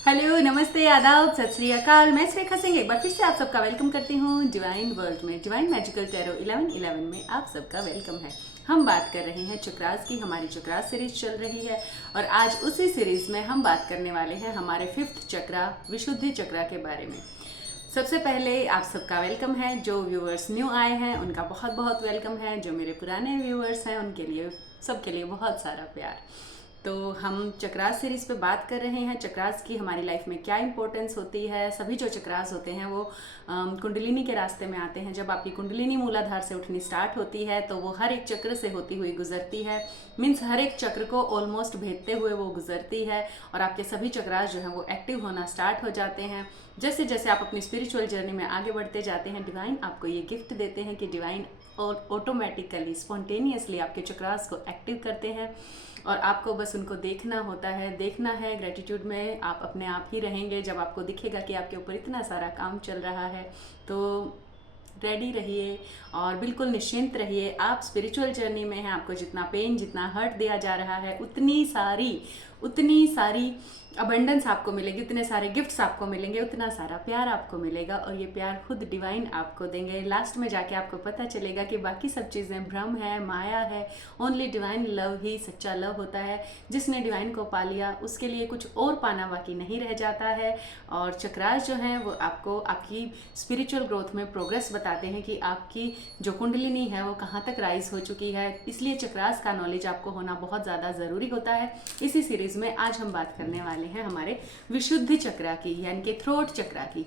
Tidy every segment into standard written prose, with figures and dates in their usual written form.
Hello, नमस्ते, आदाब, सत श्री अकाल। मैं श्रेखा सिंह एक बार फिर से आप सबका वेलकम करती हूँ डिवाइन वर्ल्ड में। डिवाइन मैजिकल टैरो 1111 में आप सबका वेलकम है। हम बात कर रहे हैं चक्रास की। हमारी चक्रास सीरीज चल रही है और आज उसी सीरीज में हम बात करने वाले हैं हमारे 5th चक्रा, विशुद्धि चक्रा के बारे में। सबसे पहले आप सबका वेलकम है। जो व्यूअर्स न्यू आए हैं उनका बहुत बहुत वेलकम है। जो मेरे पुराने व्यूअर्स हैं उनके लिए, सबके लिए बहुत सारा प्यार। तो हम चक्रास सीरीज पे बात कर रहे हैं। चक्रास की हमारी लाइफ में क्या इंपॉर्टेंस होती है। सभी जो चक्रास होते हैं वो कुंडलिनी के रास्ते में आते हैं। जब आपकी कुंडलिनी मूलाधार से उठनी स्टार्ट होती है तो वो हर एक चक्र से होती हुई गुजरती है। मीन्स हर एक चक्र को ऑलमोस्ट भेदते हुए वो गुजरती है और आपके सभी चक्रास जो हैं वो एक्टिव होना स्टार्ट हो जाते हैं। जैसे जैसे आप अपनी स्पिरिचुअल जर्नी में आगे बढ़ते जाते हैं, डिवाइन आपको ये गिफ्ट देते हैं कि डिवाइन और ऑटोमेटिकली स्पॉन्टेनियसली आपके चक्रास को एक्टिव करते हैं और आपको बस उनको देखना होता है। देखना है, ग्रेटिट्यूड में आप अपने आप ही रहेंगे। जब आपको दिखेगा कि आपके ऊपर इतना सारा काम चल रहा है तो रेडी रहिए और बिल्कुल निश्चिंत रहिए। आप स्पिरिचुअल जर्नी में हैं। आपको जितना पेन, जितना हर्ट दिया जा रहा है, उतनी सारी अबंडेंस आपको मिलेगी, उतने सारे गिफ्ट्स आपको मिलेंगे, उतना सारा प्यार आपको मिलेगा और ये प्यार खुद डिवाइन आपको देंगे। लास्ट में जाके आपको पता चलेगा कि बाकी सब चीज़ें भ्रम है, माया है। ओनली डिवाइन लव ही सच्चा लव होता है। जिसने डिवाइन को पा लिया उसके लिए कुछ और पाना बाकी नहीं रह जाता है। और चक्रास जो हैं वो आपको आपकी स्पिरिचुअल ग्रोथ में प्रोग्रेस बताते हैं कि आपकी जो कुंडलिनी है वो कहाँ तक राइज हो चुकी है। इसलिए चक्रास का नॉलेज आपको होना बहुत ज़्यादा ज़रूरी होता है। इसी सीरीज़ में आज हम बात करने वाले हैं हमारे विशुद्धि चक्रा की, यानी कि थ्रोट चक्रा की।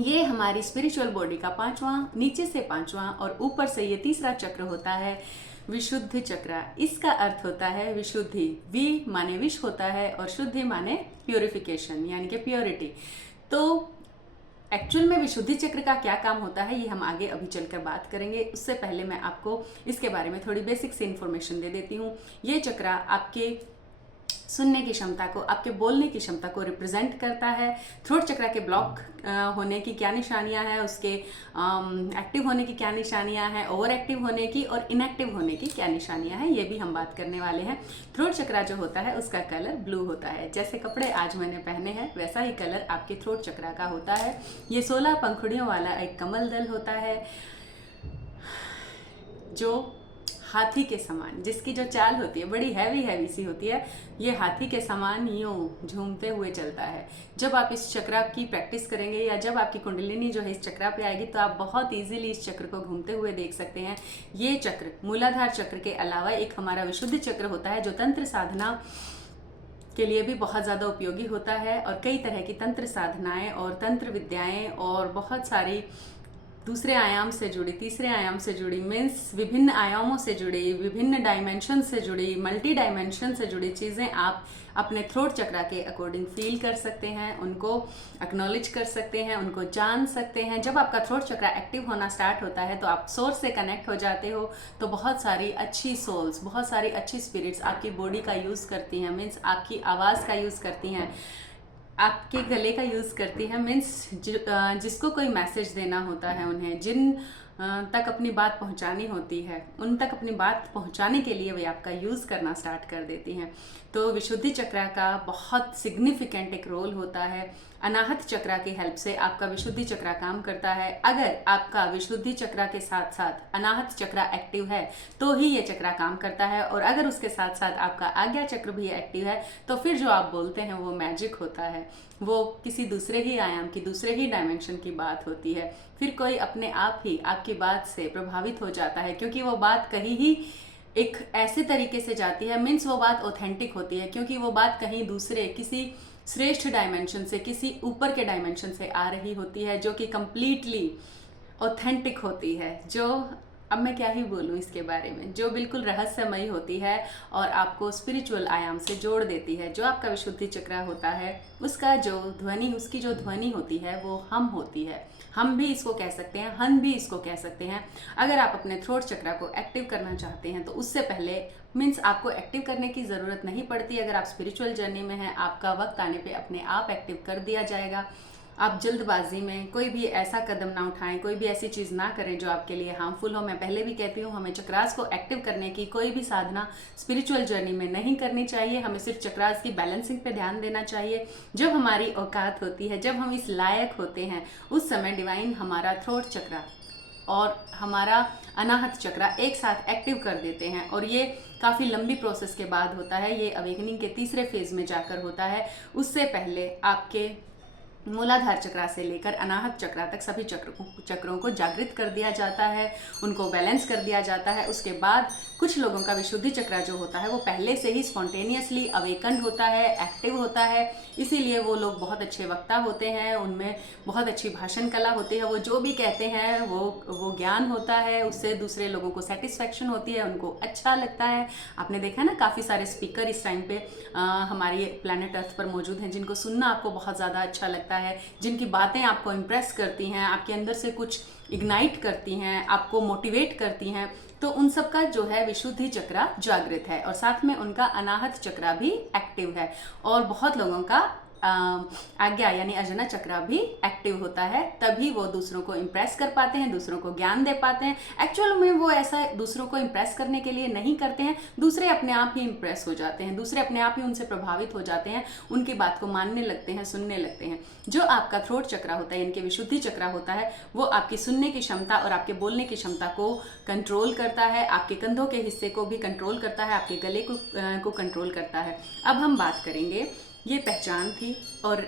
ये हमारी स्पिरिचुअल बॉडी का 5वां, नीचे से 5वां और ऊपर से ये तीसरा चक्र होता है विशुद्ध चक्रा। इसका अर्थ होता है विशुद्धि। वि माने विश होता है और शुद्धि माने प्योरिफिकेशन, यानी कि प्योरिटी। तो एक्चुअल में विशुद्धि चक्र का क्या काम होता है ये हम आगे अभी चलकर बात करेंगे। उससे पहले मैं आपको इसके बारे में थोड़ी बेसिक सी इन्फॉर्मेशन दे देती हूँ। ये चक्रा आपके सुनने की क्षमता को, आपके बोलने की क्षमता को रिप्रेजेंट करता है। थ्रोट चक्रा के ब्लॉक होने की क्या निशानियां हैं, उसके एक्टिव होने की क्या निशानियां हैं, ओवर एक्टिव होने की और इनएक्टिव होने की क्या निशानियां हैं, ये भी हम बात करने वाले हैं। थ्रोट चक्रा जो होता है उसका कलर ब्लू होता है। जैसे कपड़े आज मैंने पहने हैं वैसा ही कलर आपके थ्रोट चक्रा का होता है। ये 16 पंखुड़ियों वाला एक कमल दल होता है जो हाथी के समान, जिसकी जो चाल होती है बड़ी हैवी सी होती है। ये हाथी के समान यूं झूमते हुए चलता है। जब आप इस चक्रा की प्रैक्टिस करेंगे या जब आपकी कुंडलिनी जो है इस चक्रा पे आएगी तो आप बहुत इजीली इस चक्र को घूमते हुए देख सकते हैं। ये चक्र मूलाधार चक्र के अलावा एक हमारा विशुद्धि चक्र होता है जो तंत्र साधना के लिए भी बहुत ज़्यादा उपयोगी होता है और कई तरह की तंत्र साधनाएं और तंत्र विद्याएं और बहुत सारी दूसरे आयाम से जुड़ी, तीसरे आयाम से जुड़ी, मीन्स विभिन्न आयामों से जुड़ी, विभिन्न डायमेंशन से जुड़ी, मल्टी डायमेंशन से जुड़ी चीज़ें आप अपने थ्रोट चक्रा के अकॉर्डिंग फील कर सकते हैं, उनको एक्नॉलेज कर सकते हैं, उनको जान सकते हैं। जब आपका थ्रोट चक्रा एक्टिव होना स्टार्ट होता है तो आप सोर्स से कनेक्ट हो जाते हो। तो बहुत सारी अच्छी सोल्स, बहुत सारी अच्छी स्पिरिट्स आपकी बॉडी का यूज़ करती हैं, मीन्स आपकी आवाज़ का यूज़ करती हैं, आपके गले का यूज़ करती है। मीन्स जिसको कोई मैसेज देना होता है, उन्हें जिन तक अपनी बात पहुंचानी होती है, उन तक अपनी बात पहुंचाने के लिए वे आपका यूज़ करना स्टार्ट कर देती हैं। तो विशुद्धि चक्रा का बहुत सिग्निफिकेंट एक रोल होता है। अनाहत चक्रा की हेल्प से आपका विशुद्धि चक्रा काम करता है। अगर आपका विशुद्धि चक्रा के साथ साथ अनाहत चक्रा एक्टिव है तो ही ये चक्रा काम करता है और अगर उसके साथ साथ आपका आज्ञा चक्र भी एक्टिव है तो फिर जो आप बोलते हैं वो मैजिक होता है। वो किसी दूसरे ही आयाम की, दूसरे ही डायमेंशन की बात होती है। फिर कोई अपने आप ही आपकी बात से प्रभावित हो जाता है क्योंकि वो बात कहीं ही एक ऐसे तरीके से जाती है। मीन्स वो बात ऑथेंटिक होती है क्योंकि वो बात कहीं दूसरे किसी श्रेष्ठ डायमेंशन से, किसी ऊपर के डायमेंशन से आ रही होती है जो कि कंप्लीटली ऑथेंटिक होती है। जो अब मैं क्या ही बोलूँ इसके बारे में, जो बिल्कुल रहस्यमयी होती है और आपको स्पिरिचुअल आयाम से जोड़ देती है। जो आपका विशुद्धि चक्रा होता है उसका जो ध्वनि, उसकी जो ध्वनि होती है वो हम होती है। हम भी इसको कह सकते हैं, हन भी इसको कह सकते हैं। अगर आप अपने थ्रोट चक्रा को एक्टिव करना चाहते हैं तो उससे पहले मीन्स आपको एक्टिव करने की ज़रूरत नहीं पड़ती। अगर आप स्पिरिचुअल जर्नी में हैं, आपका वक्त आने पे अपने आप एक्टिव कर दिया जाएगा। आप जल्दबाजी में कोई भी ऐसा कदम ना उठाएं, कोई भी ऐसी चीज़ ना करें जो आपके लिए हार्मफुल हो। मैं पहले भी कहती हूँ, हमें चक्रास को एक्टिव करने की कोई भी साधना स्पिरिचुअल जर्नी में नहीं करनी चाहिए। हमें सिर्फ चक्रास की बैलेंसिंग पे ध्यान देना चाहिए। जब हमारी औकात होती है, जब हम इस लायक होते हैं, उस समय डिवाइन हमारा थ्रोट चक्रा और हमारा अनाहत चक्रा एक साथ एक्टिव कर देते हैं। और ये काफ़ी लंबी प्रोसेस के बाद होता है। ये अवेकनिंग के तीसरे फेज में जाकर होता है। उससे पहले आपके मूलाधार चक्रा से लेकर अनाहत चक्रा तक सभी चक्रों को जागृत कर दिया जाता है, उनको बैलेंस कर दिया जाता है। उसके बाद कुछ लोगों का विशुद्धि चक्रा जो होता है वो पहले से ही स्पॉन्टेनियसली अवेकन्ड होता है, एक्टिव होता है। इसीलिए वो लोग बहुत अच्छे वक्ता होते हैं, उनमें बहुत अच्छी भाषण कला होती है। वो जो भी कहते हैं वो ज्ञान होता है, उससे दूसरे लोगों को सेटिस्फेक्शन होती है, उनको अच्छा लगता है। आपने देखा ना, काफ़ी सारे स्पीकर इस टाइम पे हमारी प्लैनेट अर्थ पर मौजूद हैं, जिनको सुनना आपको बहुत ज़्यादा अच्छा लगता है, जिनकी बातें आपको इम्प्रेस करती हैं, आपके अंदर से कुछ इग्नाइट करती हैं, आपको मोटिवेट करती हैं। तो उन सब का जो है विशुद्धि चक्रा जागृत है और साथ में उनका अनाहत चक्रा भी एक्टिव है। और बहुत लोगों का आज्ञा यानी अजना चक्रा भी एक्टिव होता है। तभी वो दूसरों को इम्प्रेस कर पाते हैं, दूसरों को ज्ञान दे पाते हैं। एक्चुअल में वो ऐसा दूसरों को इम्प्रेस करने के लिए नहीं करते हैं, दूसरे अपने आप ही इम्प्रेस हो जाते हैं, दूसरे अपने आप ही उनसे प्रभावित हो जाते हैं, उनकी बात को मानने लगते हैं, सुनने लगते हैं। जो आपका थ्रोट चक्रा होता है, इनके विशुद्धि चक्रा होता है, वो आपकी सुनने की क्षमता और आपके बोलने की क्षमता को कंट्रोल करता है, आपके कंधों के हिस्से को भी कंट्रोल करता है, आपके गले को कंट्रोल करता है। अब हम बात करेंगे, ये पहचान थी। और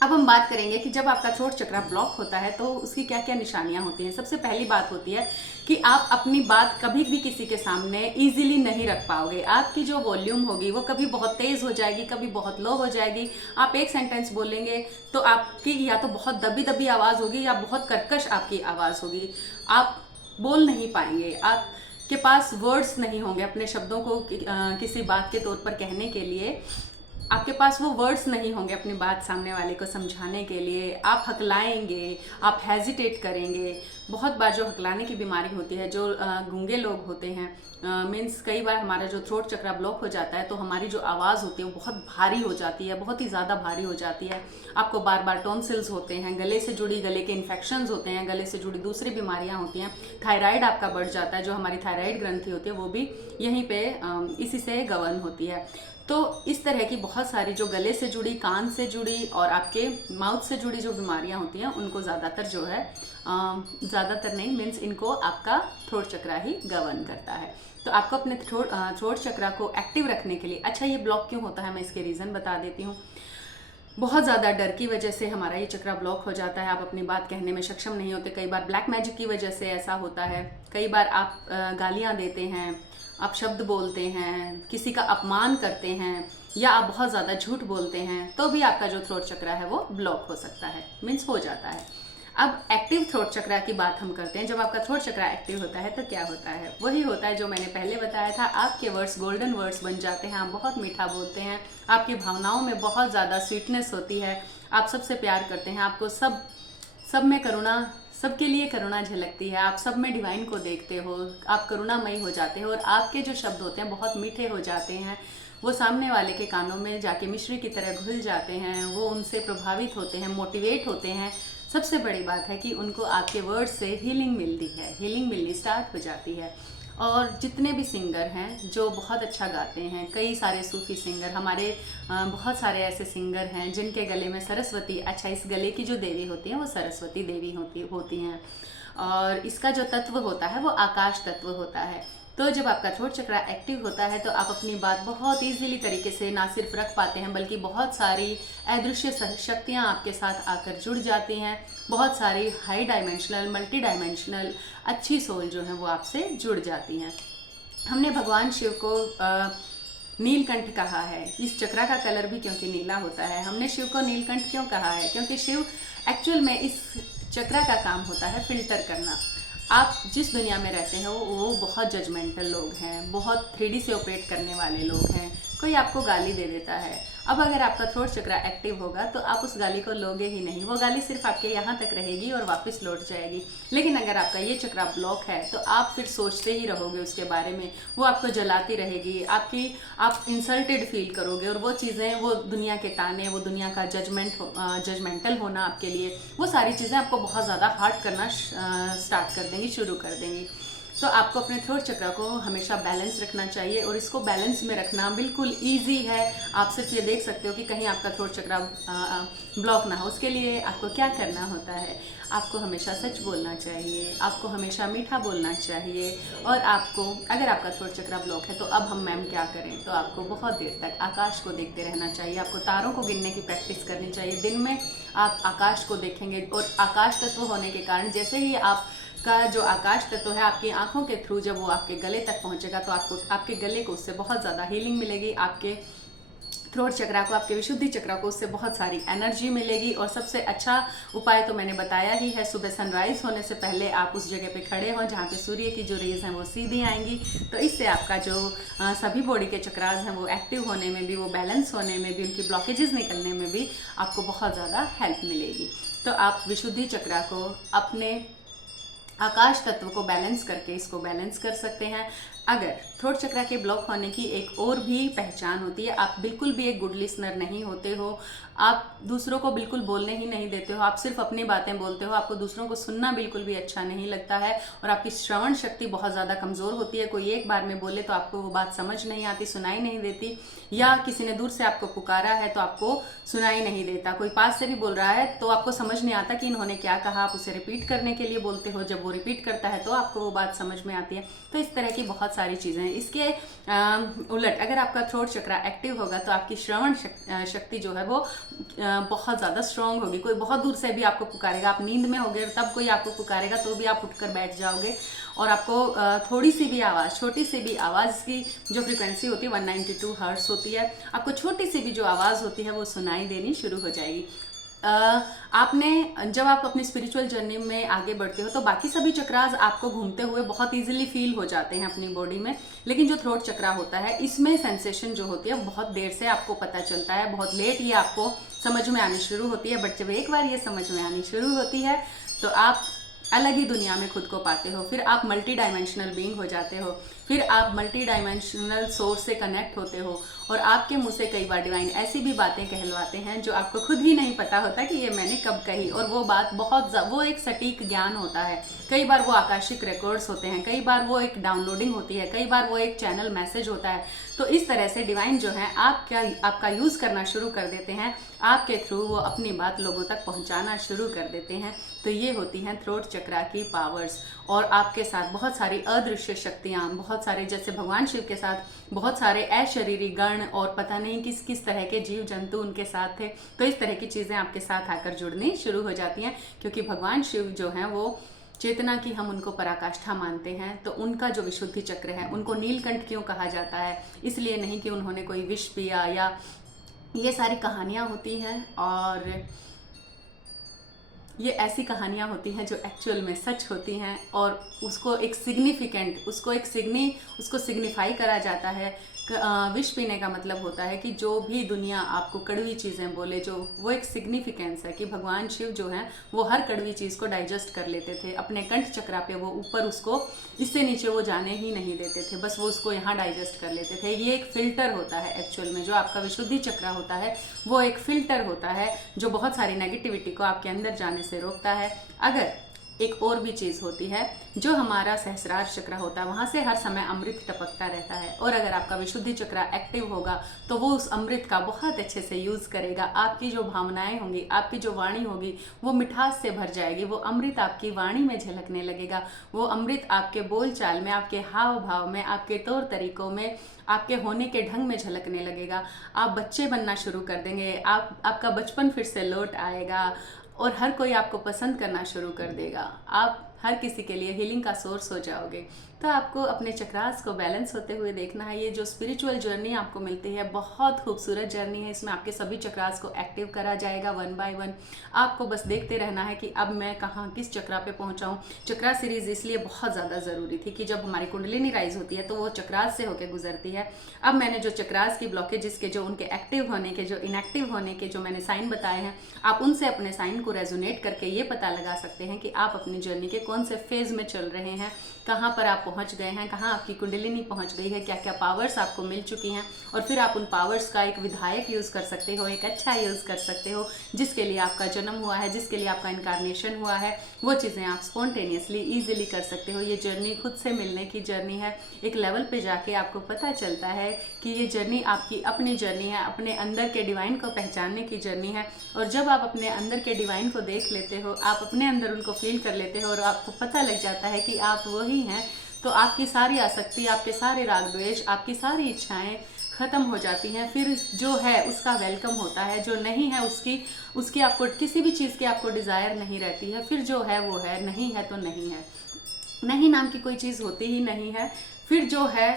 अब हम बात करेंगे कि जब आपका थ्रोट चक्रा ब्लॉक होता है तो उसकी क्या क्या निशानियां होती हैं। सबसे पहली बात होती है कि आप अपनी बात कभी भी किसी के सामने इजीली नहीं रख पाओगे। आपकी जो वॉल्यूम होगी वो कभी बहुत तेज़ हो जाएगी, कभी बहुत लो हो जाएगी। आप एक सेंटेंस बोलेंगे तो आपकी या तो बहुत दबी दबी आवाज़ होगी या बहुत कर्कश आपकी आवाज़ होगी। आप बोल नहीं पाएंगे, आपके पास वर्ड्स नहीं होंगे अपने शब्दों को किसी बात के तौर पर कहने के लिए। आपके पास वो वर्ड्स नहीं होंगे अपनी बात सामने वाले को समझाने के लिए। आप हकलाएंगे, आप हेजिटेट करेंगे। बहुत बार जो हकलाने की बीमारी होती है, जो गूंगे लोग होते हैं, मीन्स कई बार हमारा जो थ्रोट चक्रा ब्लॉक हो जाता है तो हमारी जो आवाज़ होती है वो बहुत भारी हो जाती है, बहुत ही ज़्यादा भारी हो जाती है। आपको बार बार टॉन्सिल्स होते हैं, गले से जुड़ी गले के इन्फेक्शंस होते हैं, गले से जुड़ी दूसरी बीमारियां होती हैं। थायराइड आपका बढ़ जाता है, जो हमारी थायराइड ग्रंथि होती है वो भी यहीं पे इसी से गवर्न होती है। तो इस तरह की बहुत सारी जो गले से जुड़ी, कान से जुड़ी और आपके माउथ से जुड़ी जो बीमारियां होती हैं उनको ज़्यादातर जो है ज़्यादातर नहीं मीन्स इनको आपका थ्रोट चक्रा ही गवर्न करता है। तो आपको अपने थ्रोट चक्रा को एक्टिव रखने के लिए, अच्छा ये ब्लॉक क्यों होता है मैं इसके रीज़न बता देती हूँ। बहुत ज़्यादा डर की वजह से हमारा ये चक्रा ब्लॉक हो जाता है। आप अपनी बात कहने में सक्षम नहीं होते। कई बार ब्लैक मैजिक की वजह से ऐसा होता है। कई बार आप गालियाँ देते हैं, आप शब्द बोलते हैं, किसी का अपमान करते हैं या आप बहुत ज़्यादा झूठ बोलते हैं, तो भी आपका जो थ्रोट चक्रा है वो ब्लॉक हो सकता है, मीन्स हो जाता है। अब एक्टिव थ्रोट चक्रा की बात हम करते हैं। जब आपका थ्रोट चक्रा एक्टिव होता है तो क्या होता है? वही होता है जो मैंने पहले बताया था। आपके वर्ड्स गोल्डन वर्ड्स बन जाते हैं, आप बहुत मीठा बोलते हैं, आपकी भावनाओं में बहुत ज़्यादा स्वीटनेस होती है, आप सबसे प्यार करते हैं, आपको सब में करुणा, सबके लिए करुणा झलकती है, आप सब में डिवाइन को देखते हो, आप करुणामयी हो जाते हो और आपके जो शब्द होते हैं बहुत मीठे हो जाते हैं। वो सामने वाले के कानों में जाके मिश्री की तरह घुल जाते हैं, वो उनसे प्रभावित होते हैं, मोटिवेट होते हैं। सबसे बड़ी बात है कि उनको आपके वर्ड से हीलिंग मिलती है, हीलिंग मिलनी स्टार्ट हो जाती है। और जितने भी सिंगर हैं जो बहुत अच्छा गाते हैं, कई सारे सूफी सिंगर, हमारे बहुत सारे ऐसे सिंगर हैं जिनके गले में सरस्वती, अच्छा इस गले की जो देवी होती हैं वो सरस्वती देवी होती हैं और इसका जो तत्व होता है वो आकाश तत्व होता है। तो जब आपका थ्रोट चक्रा एक्टिव होता है तो आप अपनी बात बहुत इजीली तरीके से ना सिर्फ रख पाते हैं बल्कि बहुत सारी अदृश्य शक्तियाँ आपके साथ आकर जुड़ जाती हैं। बहुत सारी हाई डायमेंशनल, मल्टी डायमेंशनल अच्छी सोल जो है वो आपसे जुड़ जाती हैं। हमने भगवान शिव को नीलकंठ कहा है। इस चक्रा का कलर भी क्योंकि नीला होता है। हमने शिव को नीलकंठ क्यों कहा है? क्योंकि शिव एक्चुअल में इस चक्रा का काम होता है फिल्टर करना। आप जिस दुनिया में रहते हैं वो बहुत जजमेंटल लोग हैं, बहुत 3D से ऑपरेट करने वाले लोग हैं, कोई आपको गाली दे देता है। अब अगर आपका थ्रोट चक्रा एक्टिव होगा तो आप उस गाली को लोगे ही नहीं, वो गाली सिर्फ आपके यहाँ तक रहेगी और वापस लौट जाएगी। लेकिन अगर आपका ये चक्रा ब्लॉक है तो आप फिर सोचते ही रहोगे उसके बारे में, वो आपको जलाती रहेगी, आप इंसल्टेड फील करोगे, और वो चीज़ें, वो दुनिया के ताने, वो दुनिया का जजमेंटल होना आपके लिए, वो सारी चीज़ें आपको बहुत ज़्यादा हार्ट करना स्टार्ट कर देंगी, शुरू कर देंगी। तो आपको अपने थ्रोट चक्र को हमेशा बैलेंस रखना चाहिए, और इसको बैलेंस में रखना बिल्कुल ईजी है। आप सिर्फ ये देख सकते हो कि कहीं आपका थ्रोट चक्र ब्लॉक ना हो। उसके लिए आपको क्या करना होता है, आपको हमेशा सच बोलना चाहिए, आपको हमेशा मीठा बोलना चाहिए, और आपको, अगर आपका थ्रोट चक्र ब्लॉक है तो अब हम मैम क्या करें, तो आपको बहुत देर तक आकाश को देखते रहना चाहिए। आपको तारों को गिनने की प्रैक्टिस करनी चाहिए। दिन में आप आकाश को देखेंगे, और आकाश तत्व होने के कारण जैसे ही आप का जो आकाश तत्व है आपकी आंखों के थ्रू जब वो आपके गले तक पहुंचेगा तो आपको, आपके गले को उससे बहुत ज़्यादा हीलिंग मिलेगी, आपके थ्रोट चक्रा को, आपके विशुद्धि चक्रा को उससे बहुत सारी एनर्जी मिलेगी। और सबसे अच्छा उपाय तो मैंने बताया ही है, सुबह सनराइज होने से पहले आप उस जगह पे खड़े हों जहाँ पे सूर्य की जो रेज हैं वो सीधी आएंगी। तो इससे आपका जो सभी बॉडी के चक्रास हैं वो एक्टिव होने में भी, वो बैलेंस होने में भी, उनकी ब्लॉकेजेस निकलने में भी आपको बहुत ज़्यादा हेल्प मिलेगी। तो आप विशुद्धि चक्रा को अपने आकाश तत्व को बैलेंस करके इसको बैलेंस कर सकते हैं। अगर थ्रोट चक्रा के ब्लॉक होने की एक और भी पहचान होती है, आप बिल्कुल भी एक गुड लिसनर नहीं होते हो, आप दूसरों को बिल्कुल बोलने ही नहीं देते हो, आप सिर्फ अपनी बातें बोलते हो, आपको दूसरों को सुनना बिल्कुल भी अच्छा नहीं लगता है, और आपकी श्रवण शक्ति बहुत ज़्यादा कमज़ोर होती है। कोई एक बार में बोले तो आपको वो बात समझ नहीं आती, सुनाई नहीं देती, या किसी ने दूर से आपको पुकारा है तो आपको सुनाई नहीं देता, कोई पास से भी बोल रहा है तो आपको समझ नहीं आता कि इन्होंने क्या कहा, आप उसे रिपीट करने के लिए बोलते हो, जब वो रिपीट करता है तो आपको वो बात समझ में आती है। तो इस तरह की बहुत सारी चीज़ें हैं। इसके उलट अगर आपका थ्रोट चक्रा एक्टिव होगा तो आपकी श्रवण शक्ति जो है वो बहुत ज़्यादा स्ट्रांग होगी। कोई बहुत दूर से भी आपको पुकारेगा, आप नींद में होगे तब कोई आपको पुकारेगा तो भी आप उठकर बैठ जाओगे, और आपको थोड़ी सी भी आवाज़, छोटी सी भी आवाज़ की जो फ्रिक्वेंसी होती है 192 हर्ट्ज होती है, आपको छोटी सी भी जो आवाज़ होती है वो सुनाई देनी शुरू हो जाएगी। आपने, जब आप अपनी स्पिरिचुअल जर्नी में आगे बढ़ते हो तो बाकी सभी चक्रास आपको घूमते हुए बहुत इजीली फील हो जाते हैं अपनी बॉडी में, लेकिन जो थ्रोट चक्रा होता है इसमें सेंसेशन जो होती है बहुत देर से आपको पता चलता है, बहुत लेट ये आपको समझ में आनी शुरू होती है। बट जब एक बार ये समझ में आनी शुरू होती है तो आप अलग ही दुनिया में खुद को पाते हो, फिर आप मल्टी डायमेंशनल बीइंग हो जाते हो, फिर आप मल्टी डायमेंशनल सोर्स से कनेक्ट होते हो, और आपके मुंह से कई बार डिवाइन ऐसी भी बातें कहलवाते हैं जो आपको खुद ही नहीं पता होता कि ये मैंने कब कही, और वो बात वो एक सटीक ज्ञान होता है। कई बार वो आकाशिक रिकॉर्ड्स होते हैं, कई बार वो एक डाउनलोडिंग होती है, कई बार वो एक चैनल मैसेज होता है। तो इस तरह से डिवाइन जो है आपका यूज़ करना शुरू कर देते हैं, आपके थ्रू वो अपनी बात लोगों तक पहुंचाना शुरू कर देते हैं। तो ये होती हैं थ्रोट चक्रा की पावर्स, और आपके साथ बहुत सारी अदृश्य शक्तियाँ, बहुत सारे, जैसे भगवान शिव के साथ बहुत सारे अशरीरी गण और पता नहीं किस किस तरह के जीव जंतु उनके साथ थे। तो इस तरह की चीज़ें आपके साथ आकर जुड़नी शुरू हो जाती हैं, क्योंकि भगवान शिव जो हैं वो चेतना की, हम उनको पराकाष्ठा मानते हैं। तो उनका जो विशुद्धि चक्र है, उनको नीलकंठ क्यों कहा जाता है, इसलिए नहीं कि उन्होंने कोई विष पिया, या ये सारी कहानियाँ होती हैं, और ये ऐसी कहानियाँ होती हैं जो एक्चुअल में सच होती हैं, और उसको एक उसको सिग्निफाई करा जाता है। विष पीने का मतलब होता है कि जो भी दुनिया आपको कड़वी चीज़ें बोले, जो वो एक सिग्निफिकेंस है कि भगवान शिव जो हैं वो हर कड़वी चीज़ को डाइजेस्ट कर लेते थे अपने कंठ चक्रा पे, वो ऊपर उसको, इससे नीचे वो जाने ही नहीं देते थे, बस वो उसको यहाँ डाइजेस्ट कर लेते थे। ये एक फ़िल्टर होता है एक्चुअल में, जो आपका विशुद्धि चक्रा होता है वो एक फ़िल्टर होता है जो बहुत सारी नेगेटिविटी को आपके अंदर जाने से रोकता है। अगर एक और भी चीज़ होती है, जो हमारा सहस्रार चक्र होता है, वहाँ से हर समय अमृत टपकता रहता है, और अगर आपका विशुद्धि चक्र एक्टिव होगा तो वो उस अमृत का बहुत अच्छे से यूज़ करेगा। आपकी जो भावनाएं होंगी, आपकी जो वाणी होगी, वो मिठास से भर जाएगी, वो अमृत आपकी वाणी में झलकने लगेगा, वो अमृत आपके बोलचाल में, आपके हाव भाव में, आपके तौर तरीकों में, आपके होने के ढंग में झलकने लगेगा। आप बच्चे बनना शुरू कर देंगे, आपका बचपन फिर से लौट आएगा, और हर कोई आपको पसंद करना शुरू कर देगा। आप हर किसी के लिए हीलिंग का सोर्स हो जाओगे। तो आपको अपने चक्रास को बैलेंस होते हुए देखना है। ये जो स्पिरिचुअल जर्नी आपको मिलती है बहुत खूबसूरत जर्नी है। इसमें आपके सभी चक्रास को एक्टिव करा जाएगा 1 बाय 1। आपको बस देखते रहना है कि अब मैं कहाँ किस चक्रा पे पहुँचाऊँ। चक्रा सीरीज इसलिए बहुत ज़्यादा ज़रूरी थी कि जब हमारी कुंडलिनी राइज होती है तो वो चक्रास से होकर गुजरती है। अब मैंने जो चक्रास की ब्लॉकेजेस के, जो उनके एक्टिव होने के, जो इनएक्टिव होने के जो मैंने साइन बताए हैं, आप उनसे अपने साइन को रेजोनेट करके ये पता लगा सकते हैं कि आप अपनी जर्नी के कौन से फेज में चल रहे हैं, कहाँ पर आप पहुँच गए हैं, कहाँ आपकी कुंडलिनी पहुँच गई है, क्या क्या पावर्स आपको मिल चुकी हैं। और फिर आप उन पावर्स का एक विधायक यूज़ कर सकते हो, एक अच्छा यूज़ कर सकते हो, जिसके लिए आपका जन्म हुआ है, जिसके लिए आपका इनकारनेशन हुआ है। वो चीज़ें आप स्पॉन्टेनियसली ईजिली कर सकते हो। ये जर्नी खुद से मिलने की जर्नी है। एक लेवल पे जाके आपको पता चलता है कि ये जर्नी आपकी अपनी जर्नी है, अपने अंदर के डिवाइन को पहचानने की जर्नी है। और जब आप अपने अंदर के डिवाइन को देख लेते हो, आप अपने अंदर उनको फील कर लेते हो और आपको पता लग जाता है कि आप वही हैं, तो आपकी सारी आसक्ति, आपके सारे राग द्वेष, आपकी सारी इच्छाएं ख़त्म हो जाती हैं। फिर जो है उसका वेलकम होता है, जो नहीं है उसकी आपको किसी भी चीज़ की आपको डिज़ायर नहीं रहती है। फिर जो है वो है, नहीं है तो नहीं है। नहीं नाम की कोई चीज़ होती ही नहीं है। फिर जो है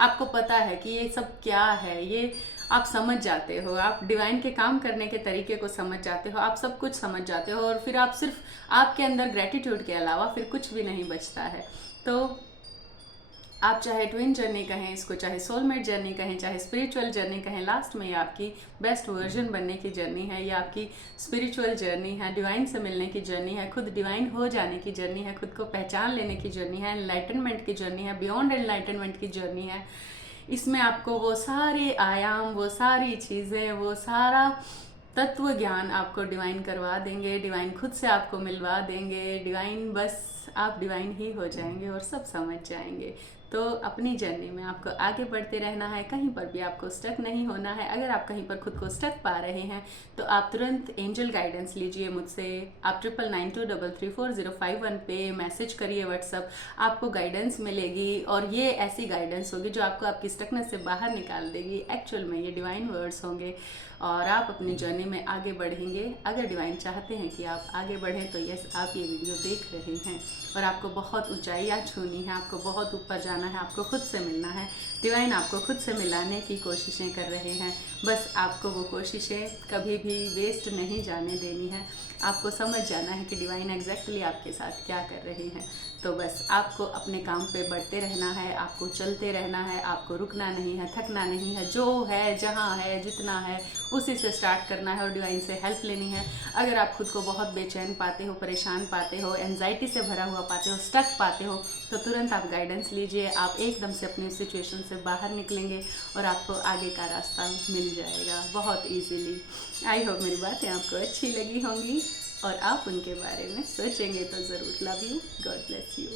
आपको पता है कि ये सब क्या है, ये आप समझ जाते हो, आप डिवाइन के काम करने के तरीके को समझ जाते हो, आप सब कुछ समझ जाते हो। और फिर आप सिर्फ आपके अंदर ग्रेटिट्यूड के अलावा फिर कुछ भी नहीं बचता है। तो आप चाहे ट्विन जर्नी कहें इसको, चाहे सोलमेट जर्नी कहें, चाहे स्पिरिचुअल जर्नी कहें, लास्ट में ये आपकी बेस्ट वर्जन बनने की जर्नी है। ये आपकी स्पिरिचुअल जर्नी है, डिवाइन से मिलने की जर्नी है, खुद डिवाइन हो जाने की जर्नी है, खुद को पहचान लेने की जर्नी है, एनलाइटनमेंट की जर्नी है, बियॉन्ड एनलाइटनमेंट की जर्नी है। इसमें आपको वो सारे आयाम, वो सारी चीज़ें, वो सारा तत्व ज्ञान आपको डिवाइन करवा देंगे, डिवाइन खुद से आपको मिलवा देंगे। डिवाइन बस आप डिवाइन ही हो जाएंगे और सब समझ जाएंगे। तो अपनी जर्नी में आपको आगे बढ़ते रहना है, कहीं पर भी आपको स्टक नहीं होना है। अगर आप कहीं पर खुद को स्टक पा रहे हैं तो आप तुरंत एंजल गाइडेंस लीजिए मुझसे। आप 9992334051 पे मैसेज करिए व्हाट्सअप, आपको गाइडेंस मिलेगी। और ये ऐसी गाइडेंस होगी जो आपको आपकी स्टकनेस से बाहर निकाल देगी। एक्चुअल में ये डिवाइन वर्ड्स होंगे और आप अपनी जर्नी में आगे बढ़ेंगे। अगर डिवाइन चाहते हैं कि आप आगे बढ़ें तो यस, आप ये वीडियो देख रहे हैं और आपको बहुत ऊंचाइयाँ छूनी है, आपको बहुत ऊपर जाना है, आपको खुद से मिलना है। डिवाइन आपको खुद से मिलाने की कोशिशें कर रहे हैं। बस आपको वो कोशिशें कभी भी वेस्ट नहीं जाने देनी है। आपको समझ जाना है कि डिवाइन एग्जैक्टली आपके साथ क्या कर रहे हैं। तो बस आपको अपने काम पे बढ़ते रहना है, आपको चलते रहना है, आपको रुकना नहीं है, थकना नहीं है। जो है, जहाँ है, जितना है उसी से स्टार्ट करना है और डिवाइन से हेल्प लेनी है। अगर आप खुद को बहुत बेचैन पाते हो, परेशान पाते हो, एंजाइटी से भरा हुआ पाते हो, स्टक पाते हो, तो तुरंत आप गाइडेंस लीजिए। आप एकदम से अपनी सिचुएशन से बाहर निकलेंगे और आपको आगे का रास्ता मिल जाएगा बहुत ईजीली। आई होप मेरी बातें आपको अच्छी लगी होंगी और आप उनके बारे में सोचेंगे तो ज़रूर। Love you, God bless you.